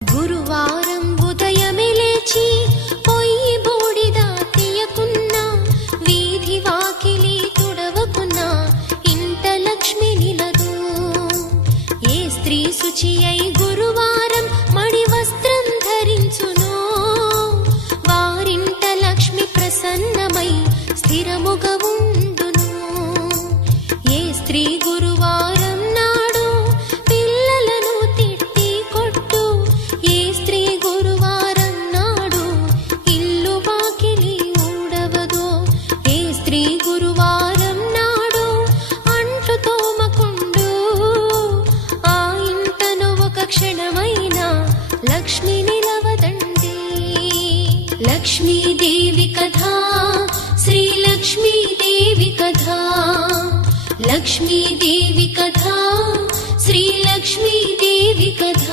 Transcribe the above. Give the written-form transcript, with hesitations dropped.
గురువారం ఉదయమే లేచి పొయ్యి బూడిద తీయకున్నా, వీధి వాకిలి తుడవకున్నా, ఇంట లక్ష్మి నిలదు. ఏ స్త్రీ శుచి అయి గురువారం మడి వస్త్రం ధరించునో, వారింట లక్ష్మి ప్రసన్నమై స్థిరముగా ఉండును. ఏ స్త్రీ గురువారం నాడు పిల్లలను తిట్టి కొట్టు, ఏ స్త్రీ గురువారం నాడు ఇల్లు వాకిలి ఊడవదో, ఏ స్త్రీ గురువారం నాడు అంట్లు తోమకుండు, ఆ ఇంటను ఒక క్షణమైనా లక్ష్మి నిలవదండి. లక్ష్మీదేవి కథ, శ్రీ లక్ష్మీదేవి కథ, లక్ష్మీదేవి కథ, శ్రీ లక్ష్మీదేవి కథ.